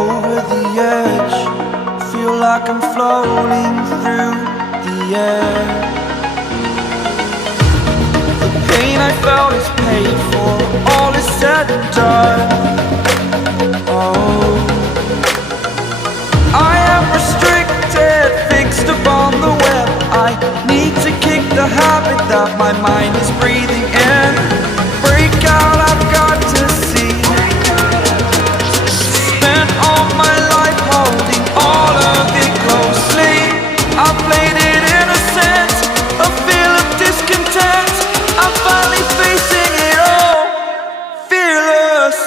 over the edge. Feel like I'm floating through the air. The pain I felt is paid for, all is said and done. Oh, I am restricted, fixed upon the web. I need to kick the habit that my mind is breathing in. Break out, I've got to see. Spent all my life holding all of it closely. I played it innocent, a feel of discontent. I'm finally facing it all, fearless.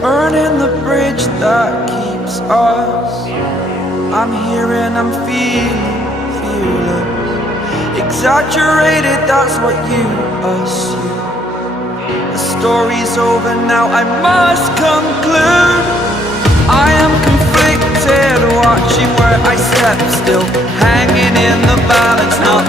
Burning the bridge that keeps us. I'm here and I'm feeling fearless. Exaggerated, that's what you assume. The story's over now, I must conclude. I am conflicted, watching where I step still, hanging in the balance, not